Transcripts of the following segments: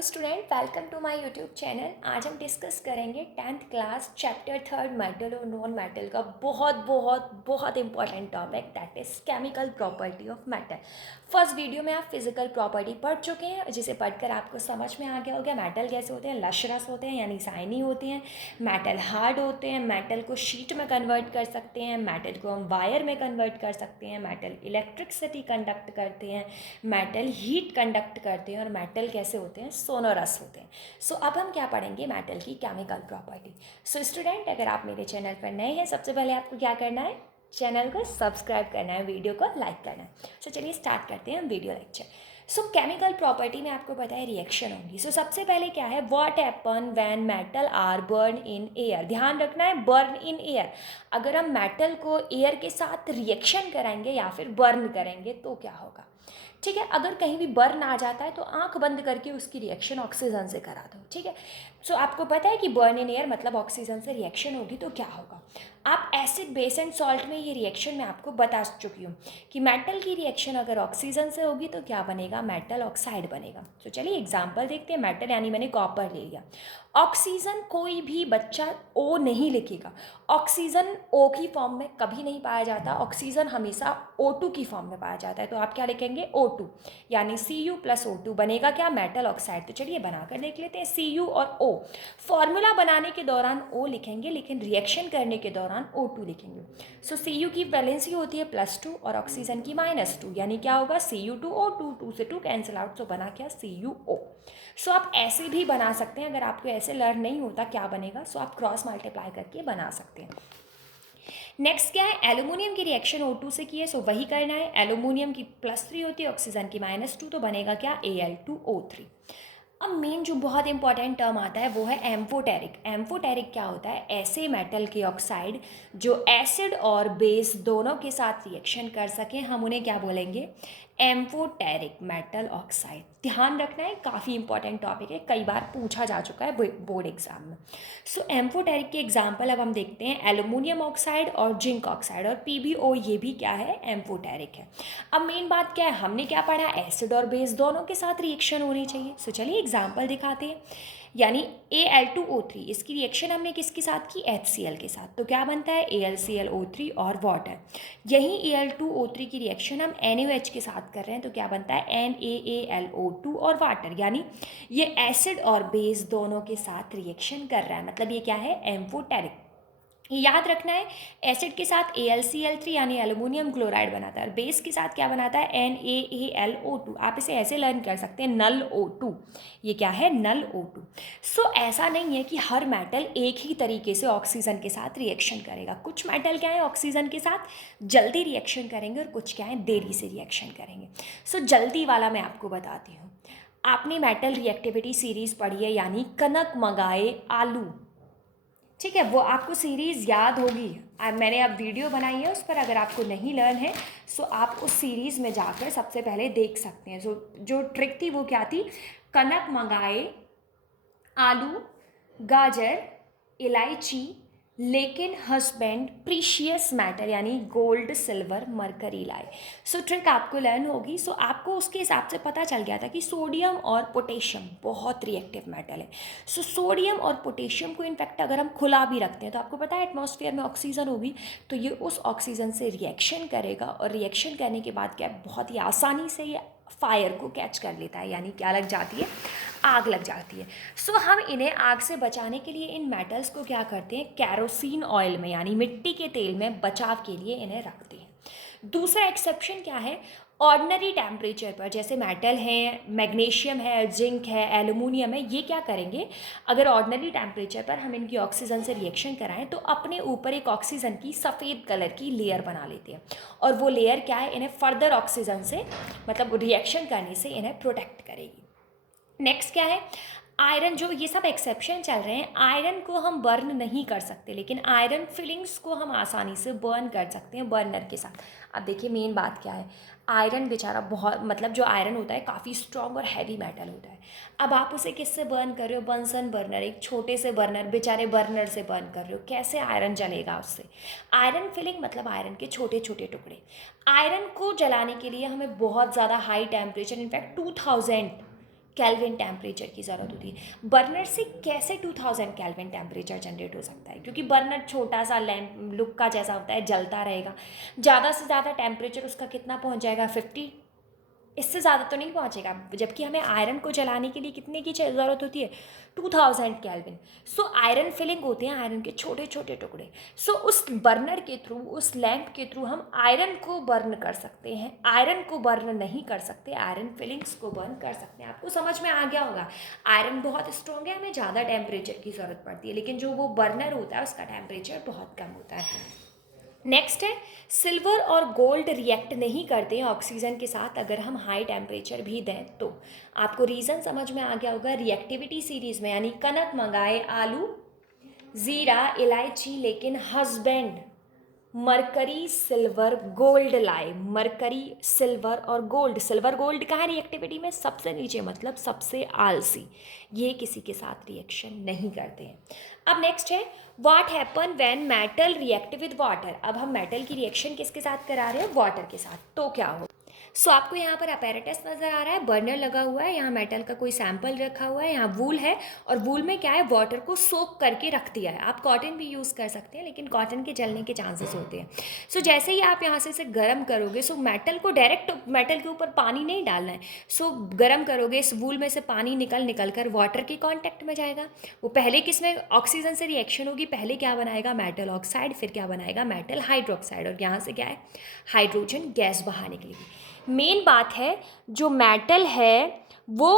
Hello student, welcome to my YouTube channel. आज हम discuss करेंगे 10th क्लास चैप्टर 3 मेटल और नॉन मेटल का बहुत important topic, that is chemical property of metal. First video में आप फिजिकल प्रॉपर्टी पढ़ चुके हैं, जिसे पढ़कर आपको समझ में आ गया होगा मेटल कैसे होते हैं। लशरस होते हैं यानी शाइनी होते हैं, मेटल हार्ड होते हैं, मेटल को शीट में कन्वर्ट कर सकते हैं, मेटल को हम वायर में कन्वर्ट कर सकते हैं, मेटल इलेक्ट्रिसिटी कंडक्ट करते हैं, मेटल हीट कंडक्ट करते हैं और मेटल कैसे होते हैं, सोनोरस होते हैं। सो अब हम क्या पढ़ेंगे, मेटल की केमिकल प्रॉपर्टी। सो स्टूडेंट, अगर आप मेरे चैनल पर नए हैं, सबसे पहले आपको क्या करना है, चैनल को सब्सक्राइब करना है, वीडियो को लाइक करना है। सो चलिए स्टार्ट करते हैं हम वीडियो लेक्चर। सो केमिकल प्रॉपर्टी में आपको पता है रिएक्शन होगी। सो सबसे पहले क्या है, what happen when metal are burn in air. ध्यान रखना है, बर्न इन एयर। अगर हम मेटल को एयर के साथ रिएक्शन कराएंगे या फिर बर्न करेंगे तो क्या होगा। ठीक है, अगर कहीं भी बर्न आ जाता है तो आंख बंद करके उसकी रिएक्शन ऑक्सीजन से करा दो। ठीक है, सो आपको पता है कि बर्न इन एयर मतलब ऑक्सीजन से रिएक्शन होगी तो क्या होगा। आप एसिड बेस एंड सॉल्ट में ये रिएक्शन मैं आपको बता चुकी हूँ कि मेटल की रिएक्शन अगर ऑक्सीजन से होगी तो क्या बनेगा, मेटल ऑक्साइड बनेगा। तो चलिए एग्जांपल देखते हैं। मेटल यानी मैंने कॉपर ले लिया। ऑक्सीजन कोई भी बच्चा ओ नहीं लिखेगा, ऑक्सीजन ओ की फॉर्म में कभी नहीं पाया जाता, ऑक्सीजन हमेशा O2 की फॉर्म में पाया जाता है। तो आप क्या लिखेंगे, O2 यानी Cu प्लस O2 बनेगा क्या, मेटल ऑक्साइड। तो चलिए बनाकर देख लेते हैं। Cu और O, फॉर्मूला बनाने के दौरान O लिखेंगे लेकिन रिएक्शन करने के दौरान O2 लिखेंगे। सो Cu की वैलेंसी होती है +2 और ऑक्सीजन की -2, यानी क्या होगा, Cu2O2, 2 से 2 कैंसिल आउट, तो बना क्या, CuO। सो आप ऐसे भी बना सकते हैं, अगर आपको ऐसे लर्न नहीं होता क्या बनेगा, सो आप क्रॉस मल्टीप्लाई करके बना सकते हैं। नेक्स्ट क्या है, एल्यूमिनियम की रिएक्शन O2 से की है, सो वही करना है। एल्यूमिनियम की +3 होती है, ऑक्सीजन की -2, तो बनेगा क्या, Al2O3। अब मेन जो बहुत इंपॉर्टेंट टर्म आता है वो है एम्फोटेरिक। एम्फोटेरिक क्या होता है, ऐसे मेटल के ऑक्साइड जो एसिड और बेस दोनों के साथ रिएक्शन कर सकें, हम उन्हें क्या बोलेंगे, एम्फोटेरिक मेटल ऑक्साइड। ध्यान रखना है, काफ़ी इंपॉर्टेंट टॉपिक है, कई बार पूछा जा चुका है बोर्ड एग्जाम में। सो एम्फोटेरिक के एग्जाम्पल अब हम देखते हैं, एल्यूमिनियम ऑक्साइड और जिंक ऑक्साइड और PbO, ये भी क्या है, एम्फोटेरिक है। अब मेन बात क्या है, हमने क्या पढ़ा, एसिड और बेस दोनों के साथ रिएक्शन होनी चाहिए। सो चलिए एग्जाम्पल दिखाते हैं। यानी Al2O3, इसकी रिएक्शन हमने किसके साथ की, HCl के साथ, तो क्या बनता है, AlClO3 और वाटर। यही Al2O3 की रिएक्शन हम NaOH के साथ कर रहे हैं तो क्या बनता है, NaAlO2 और वाटर। यानी ये एसिड और बेस दोनों के साथ रिएक्शन कर रहा है, मतलब ये क्या है, एम्फोटेरिक। याद रखना है, एसिड के साथ AlCl3 यानी एल्यूमिनियम क्लोराइड बनाता है और बेस के साथ क्या बनाता है, NaAlO2। आप इसे ऐसे लर्न कर सकते हैं, नल O2। ये क्या है, नल O2। सो ऐसा नहीं है कि हर मेटल एक ही तरीके से ऑक्सीजन के साथ रिएक्शन करेगा। कुछ मेटल क्या है, ऑक्सीजन के साथ जल्दी रिएक्शन करेंगे और कुछ क्या है, देरी से रिएक्शन करेंगे। सो जल्दी वाला मैं आपको बताती हूँ। आपने मेटल रिएक्टिविटी सीरीज पढ़ी है, यानी कनक मगाए आलू, ठीक है, वो आपको सीरीज़ याद होगी। मैंने अब वीडियो बनाई है उस पर, अगर आपको नहीं लर्न है सो आप उस सीरीज़ में जाकर सबसे पहले देख सकते हैं। सो जो ट्रिक थी वो क्या थी, कनक मंगाए आलू, गाजर, इलायची, लेकिन हस्बैंड प्रीशियस मैटर यानी गोल्ड सिल्वर मरकरी लाए। सो ट्रिक आपको लर्न होगी। सो आपको उसके हिसाब से पता चल गया था कि सोडियम और पोटेशियम बहुत रिएक्टिव मेटल है। सो सोडियम और पोटेशियम को इनफैक्ट अगर हम खुला भी रखते हैं तो आपको पता है एटमॉस्फेयर में ऑक्सीजन होगी तो ये उस ऑक्सीजन से रिएक्शन करेगा और रिएक्शन करने के बाद क्या, बहुत ही आसानी से ये फायर को कैच कर लेता है, यानी क्या लग जाती है, आग लग जाती है। सो हम इन्हें आग से बचाने के लिए इन मेटल्स को क्या करते हैं, कैरोसिन ऑयल में यानी मिट्टी के तेल में बचाव के लिए इन्हें रखते हैं। दूसरा एक्सेप्शन क्या है, ऑर्डिनरी टेम्परेचर पर जैसे मेटल हैं, मैग्नीशियम है, जिंक है, एल्यूमिनियम है, ये क्या करेंगे, अगर ऑर्डिनरी टेम्परेचर पर हम इनकी ऑक्सीजन से रिएक्शन कराएं तो अपने ऊपर एक ऑक्सीजन की सफ़ेद कलर की लेयर बना लेते हैं और वो लेयर क्या है, इन्हें फर्दर ऑक्सीजन से मतलब रिएक्शन करने से इन्हें प्रोटेक्ट करेगी। नेक्स्ट क्या है, आयरन, जो ये सब एक्सेप्शन चल रहे हैं, आयरन को हम बर्न नहीं कर सकते लेकिन आयरन फिलिंग्स को हम आसानी से बर्न कर सकते हैं बर्नर के साथ। अब देखिए मेन बात क्या है, आयरन बेचारा बहुत, मतलब जो आयरन होता है काफ़ी स्ट्रॉन्ग और हैवी मेटल होता है। अब आप उसे किससे बर्न कर रहे हो, बंसन बर्नर, एक छोटे से बर्नर, बेचारे बर्नर से बर्न कर रहे हो, कैसे आयरन जलेगा उससे। आयरन फिलिंग मतलब आयरन के छोटे छोटे टुकड़े। आयरन को जलाने के लिए हमें बहुत ज़्यादा high temperature, in fact 2000 kelvin temperature की ज़रूरत होती है। बर्नर से कैसे 2000 केल्विन टेम्परेचर जनरेट हो सकता है, क्योंकि बर्नर छोटा सा लैंप लुक का जैसा होता है, जलता रहेगा। ज़्यादा से ज़्यादा टेम्परेचर उसका कितना पहुंच जाएगा, 50, इससे ज़्यादा तो नहीं पहुंचेगा। जबकि हमें आयरन को जलाने के लिए कितने की ज़रूरत होती है, 2000 केल्विन। सो आयरन फिलिंग होते हैं आयरन के छोटे छोटे टुकड़े। सो उस बर्नर के थ्रू, उस लैंप के थ्रू हम आयरन को बर्न कर सकते हैं। आयरन को बर्न नहीं कर सकते, आयरन फिलिंग्स को बर्न कर सकते हैं। आपको समझ में आ गया होगा, आयरन बहुत स्ट्रॉन्ग है, हमें ज़्यादा टेम्परेचर की ज़रूरत पड़ती है, लेकिन जो वो बर्नर होता है उसका टेम्परेचर बहुत कम होता है। नेक्स्ट है, सिल्वर और गोल्ड रिएक्ट नहीं करते हैं ऑक्सीजन के साथ अगर हम हाई टेम्परेचर भी दें तो। आपको रीज़न समझ में आ गया होगा। रिएक्टिविटी सीरीज़ में यानी कनक मंगाए आलू, ज़ीरा, इलायची, लेकिन हस्बैंड मरकरी सिल्वर गोल्ड लाए। मरकरी सिल्वर और गोल्ड, सिल्वर गोल्ड का है रिएक्टिविटी में सबसे नीचे, मतलब सबसे आलसी। ये किसी के साथ रिएक्शन नहीं करते हैं। अब नेक्स्ट है, what happen when metal react with water. अब हम मेटल की रिएक्शन किसके साथ करा रहे हैं, वाटर के साथ, तो क्या हो। सो आपको यहाँ पर अपैरेटस नज़र आ रहा है, बर्नर लगा हुआ है, यहाँ मेटल का कोई सैंपल रखा हुआ है, यहाँ वूल है, और वूल में क्या है, वाटर को सोक करके रख दिया है। आप कॉटन भी यूज़ कर सकते हैं, लेकिन कॉटन के जलने के चांसेस होते हैं। सो जैसे ही आप यहाँ से इसे गर्म करोगे, सो मेटल को डायरेक्ट मेटल के ऊपर पानी नहीं डालना है। सो गर्म करोगे, इस वूल में से पानी निकल कर वाटर के कॉन्टैक्ट में जाएगा। वो पहले किस में, ऑक्सीजन से रिएक्शन होगी, पहले क्या बनाएगा, मेटल ऑक्साइड, फिर क्या बनाएगा, मेटल हाइड्रोक्साइड, और यहाँ से क्या है, हाइड्रोजन गैस बाहर निकलेगी। मेन बात है, जो मेटल है वो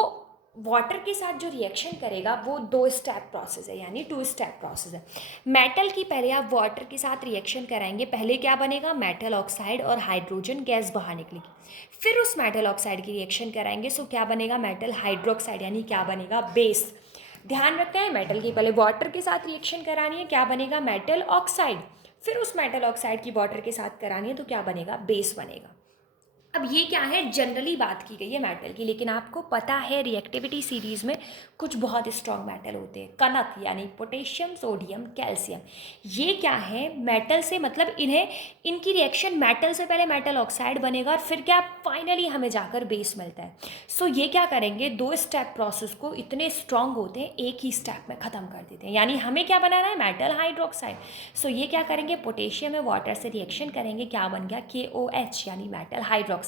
वाटर के साथ जो रिएक्शन करेगा वो 2 स्टेप प्रोसेस है, यानी 2 स्टेप प्रोसेस है। मेटल की पहले आप वाटर के साथ रिएक्शन कराएंगे, पहले क्या बनेगा, मेटल ऑक्साइड और हाइड्रोजन गैस बाहर निकलेगी। फिर उस मेटल ऑक्साइड की रिएक्शन कराएंगे, सो क्या बनेगा, मेटल हाइड्रोक्साइड, यानी क्या बनेगा, बेस। ध्यान रखना है, मेटल की पहले वाटर के साथ रिएक्शन करानी है, क्या बनेगा, मेटल ऑक्साइड। फिर उस मेटल ऑक्साइड की वाटर के साथ करानी है, तो क्या बनेगा, बेस बनेगा। अब ये क्या है, जनरली बात की गई है मेटल की, लेकिन आपको पता है रिएक्टिविटी सीरीज़ में कुछ बहुत स्ट्रॉन्ग मेटल होते हैं। कनक यानी पोटेशियम, सोडियम, कैल्शियम, ये क्या है, मेटल से, मतलब इन्हें, इनकी रिएक्शन मेटल से पहले मेटल ऑक्साइड बनेगा और फिर क्या, फाइनली हमें जाकर बेस मिलता है। सो ये क्या करेंगे, 2 स्टेप प्रोसेस को इतने स्ट्रॉन्ग होते हैं, एक ही स्टेप में ख़त्म कर देते हैं। यानी हमें क्या बनाना है, मेटल हाइड्रोक्साइड। सो ये क्या करेंगे, पोटेशियम में वाटर से रिएक्शन करेंगे, क्या बन गया, KOH, यानी मेटल हाइड्रोक्साइड।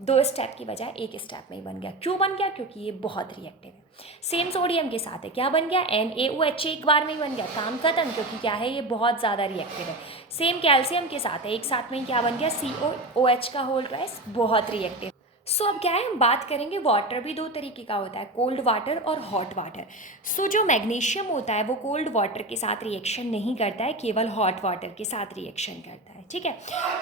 2 स्टेप की बजाय एक स्टेप में ही बन गया। क्यों बन गया, क्योंकि ये बहुत रिएक्टिव है। सेम सोडियम के साथ है, क्या बन गया, NaOH, एक बार में ही बन गया, काम खत्म, क्योंकि क्या है, ये बहुत ज़्यादा रिएक्टिव है। सेम कैल्शियम के साथ है, एक साथ में ही क्या बन गया, COOH का होल ट्वाइस, बहुत रिएक्टिव। सो अब क्या है, हम बात करेंगे, वाटर भी 2 तरीके का होता है, कोल्ड वाटर और हॉट वाटर। सो जो मैग्नीशियम होता है वो कोल्ड वाटर के साथ रिएक्शन नहीं करता है, केवल हॉट वाटर के साथ रिएक्शन करता है, ठीक है।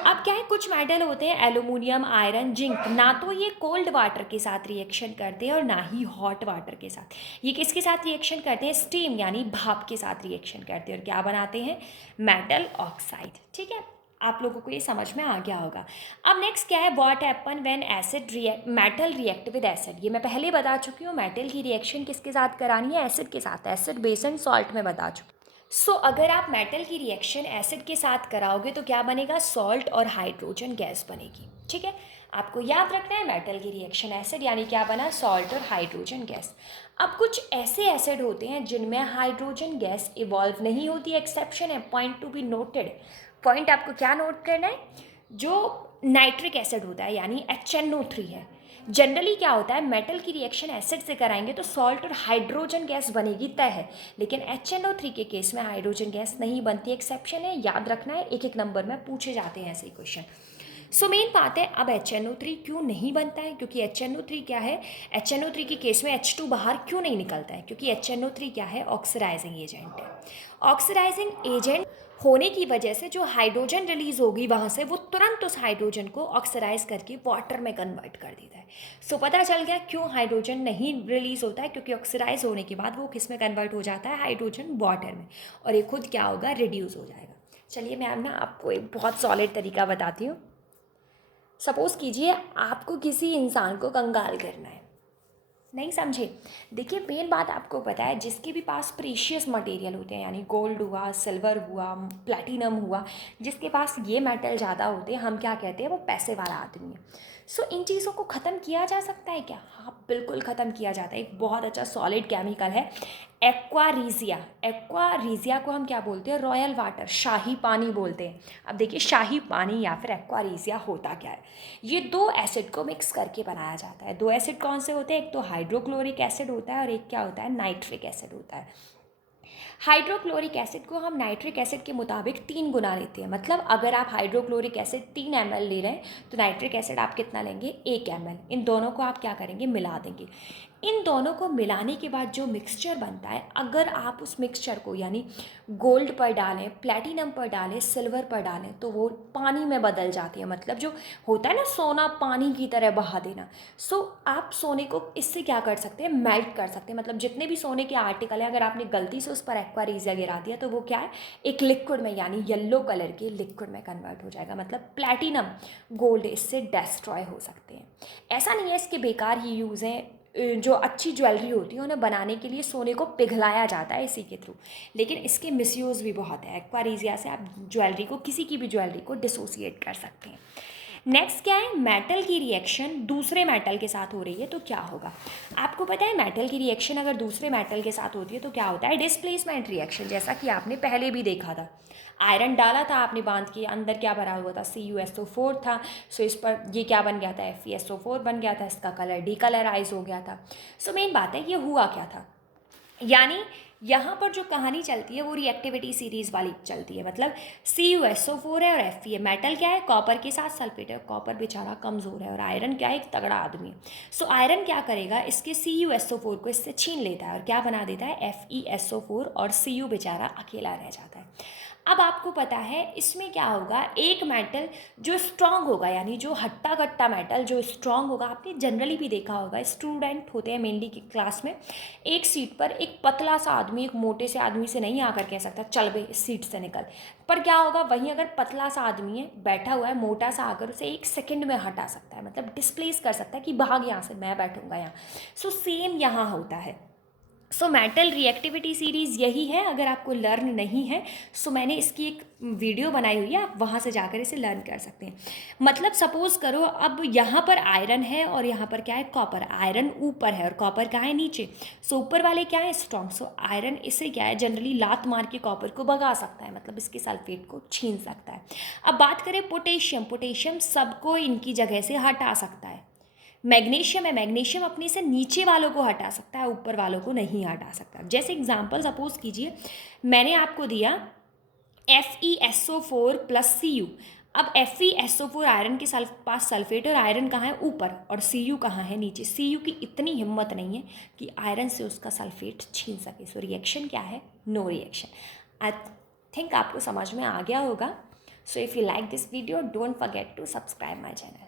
अब क्या है, कुछ मेटल होते हैं, एल्यूमिनियम, आयरन, जिंक, ना तो ये कोल्ड वाटर के साथ रिएक्शन करते हैं और ना ही हॉट वाटर के साथ। ये किसके साथ रिएक्शन करते हैं, स्टीम यानी भाप के साथ रिएक्शन करते हैं, और क्या बनाते हैं, मेटल ऑक्साइड, ठीक है। आप लोगों को ये समझ में आ गया होगा। अब नेक्स्ट क्या है, what happen when acid metal react with acid. ये मैं पहले बता चुकी हूँ, मेटल की रिएक्शन किसके साथ करानी है, एसिड के साथ, एसिड, बेस एंड सॉल्ट में बता चुकी। सो अगर आप मेटल की रिएक्शन एसिड के साथ कराओगे तो क्या बनेगा, सॉल्ट और हाइड्रोजन गैस बनेगी, ठीक है। आपको याद रखना है, मेटल की रिएक्शन एसिड यानी क्या बना, सॉल्ट और हाइड्रोजन गैस। अब कुछ ऐसे एसिड होते हैं जिनमें हाइड्रोजन गैस इवॉल्व नहीं होती, एक्सेप्शन है, point to be noted. Point आपको क्या नोट करना है, जो नाइट्रिक एसिड होता है यानी HNO3 है। जनरली क्या होता है, मेटल की रिएक्शन एसिड से कराएंगे तो सॉल्ट और हाइड्रोजन गैस बनेगी, तय है, लेकिन HNO3 के केस में हाइड्रोजन गैस नहीं बनती, एक्सेप्शन है, याद रखना है, एक एक नंबर में पूछे जाते हैं ऐसे क्वेश्चन। सो मेन बात है, अब HNO3 क्यों नहीं बनता है, क्योंकि HNO3 क्या है, HNO3 के केस में H2 बाहर क्यों नहीं निकलता है, क्योंकि HNO3 क्या है, ऑक्सीडाइजिंग एजेंट है। ऑक्सीडाइजिंग एजेंट होने की वजह से जो हाइड्रोजन रिलीज होगी वहाँ से, वो तुरंत उस हाइड्रोजन को ऑक्सीडाइज करके वाटर में कन्वर्ट कर देता है। सो पता चल गया क्यों हाइड्रोजन नहीं रिलीज होता है, क्योंकि ऑक्सीडाइज होने के बाद वो किस में कन्वर्ट हो जाता है, हाइड्रोजन वाटर में, और ये खुद क्या होगा, रिड्यूस हो जाएगा। चलिए मैं अब ना आपको एक बहुत सॉलिड तरीका बताती हूँ। सपोज़ कीजिए आपको किसी इंसान को कंगाल करना है, नहीं समझे। देखिए मेन बात आपको पता है, जिसके भी पास प्रीशियस मटेरियल होते हैं, यानी गोल्ड हुआ, सिल्वर हुआ, प्लैटिनम हुआ, जिसके पास ये मेटल ज़्यादा होते हैं, हम क्या कहते हैं, वो पैसे वाला आदमी है। सो इन चीज़ों को ख़त्म किया जा सकता है क्या? हाँ, बिल्कुल ख़त्म किया जाता है। एक बहुत अच्छा सॉलिड केमिकल है एक्वा रीजिया को हम क्या बोलते हैं? रॉयल वाटर, शाही पानी बोलते हैं। अब देखिए शाही पानी या फिर एक्वा रीजिया होता क्या है? ये दो एसिड को मिक्स करके बनाया जाता है। दो एसिड कौन से होते हैं? एक तो हाइड्रोक्लोरिक एसिड होता है और एक क्या होता है? नाइट्रिक एसिड होता है। हाइड्रोक्लोरिक एसिड को हम नाइट्रिक एसिड के मुताबिक 3 गुना लेते हैं। मतलब अगर आप हाइड्रोक्लोरिक एसिड 3 ml ले रहे हैं तो नाइट्रिक एसिड आप कितना लेंगे? 1 ml। इन दोनों को आप क्या करेंगे? मिला देंगे। इन दोनों को मिलाने के बाद जो मिक्सचर बनता है, अगर आप उस मिक्सचर को यानी गोल्ड पर डालें, प्लेटिनम पर डालें, सिल्वर पर डालें तो वो पानी में बदल जाती है। मतलब जो होता है ना सोना पानी की तरह बहा देना। सो आप सोने को इससे क्या कर सकते हैं? मेल्ट कर सकते हैं। मतलब जितने भी सोने के आर्टिकल हैं, अगर आपने गलती से उस पर एक्वा रीजिया गिरा दिया तो वो क्या है? एक लिक्विड में यानी येलो कलर के लिक्विड में कन्वर्ट हो जाएगा। मतलब प्लेटिनम गोल्ड इससे डिस्ट्रॉय हो सकते हैं। ऐसा नहीं है इसके बेकार ही यूज़ हैं। जो अच्छी ज्वेलरी होती है उन्हें बनाने के लिए सोने को पिघलाया जाता है इसी के थ्रू, लेकिन इसके मिसयूज़ भी बहुत है। एक्वा रीजिया से आप ज्वेलरी को, किसी की भी ज्वेलरी को डिसोसिएट कर सकते हैं। नेक्स्ट क्या है? मेटल की रिएक्शन दूसरे मेटल के साथ हो रही है तो क्या होगा? आपको पता है मेटल की रिएक्शन अगर दूसरे मेटल के साथ होती है तो क्या होता है? डिस्प्लेसमेंट रिएक्शन, जैसा कि आपने पहले भी देखा था। आयरन डाला था आपने बांध के, अंदर क्या भरा हुआ था? CuSO4 था। सो इस पर ये क्या बन गया था? FeSO4 बन गया था। इसका कलर डीकलराइज हो गया था। सो मेन बात है ये हुआ क्या था, यानी यहाँ पर जो कहानी चलती है वो रिएक्टिविटी सीरीज वाली चलती है। मतलब CuSO4 है और Fe है। मेटल क्या है? कॉपर के साथ सल्फेट है। कॉपर बेचारा कमज़ोर है और आयरन क्या है? एक तगड़ा आदमी है। सो आयरन क्या करेगा? इसके CuSO4 को इससे छीन लेता है और क्या बना देता है? FeSO4 और Cu बेचारा अकेला रह जाता है। अब आपको पता है इसमें क्या होगा? एक मेटल जो स्ट्रांग होगा, यानी जो हट्टा कट्टा मेटल जो स्ट्रांग होगा, आपने जनरली भी देखा होगा, स्टूडेंट होते हैं मेनली की क्लास में, एक सीट पर एक पतला सा आदमी एक मोटे से आदमी से नहीं आकर कह सकता चल बे इस सीट से निकल, पर क्या होगा? वहीं अगर पतला सा आदमी है बैठा हुआ है, मोटा सा आकर उसे 1 सेकंड में हटा सकता है। मतलब डिस्प्लेस कर सकता है कि भाग यहाँ से, मैं बैठूंगा यहाँ। सो सेम यहाँ होता है। सो मेटल रिएक्टिविटी सीरीज़ यही है। अगर आपको लर्न नहीं है सो मैंने इसकी एक वीडियो बनाई हुई है, आप वहाँ से जाकर इसे लर्न कर सकते हैं। मतलब सपोज़ करो अब यहाँ पर आयरन है और यहाँ पर क्या है? कॉपर। आयरन ऊपर है और कॉपर कहाँ है? नीचे। सो ऊपर वाले क्या है? स्ट्रॉन्ग। सो आयरन इसे क्या है? जनरली लात मार के कॉपर को भगा सकता है, मतलब इसके सल्फेट को छीन सकता है। अब बात करें पोटेशियम, पोटेशियम सबको इनकी जगह से हटा सकता है। मैग्नीशियम है, मैग्नीशियम अपने से नीचे वालों को हटा सकता है, ऊपर वालों को नहीं हटा सकता। जैसे एग्जांपल सपोज कीजिए मैंने आपको दिया FeSO4 प्लस Cu। अब FeSO4 आयरन के पास सल्फेट और आयरन कहाँ है? ऊपर, और Cu कहाँ है? नीचे। Cu की इतनी हिम्मत नहीं है कि आयरन से उसका सल्फेट छीन सके। सो रिएक्शन क्या है? No reaction. आई थिंक आपको समझ में आ गया होगा। So if you like this video don't forget to subscribe my channel.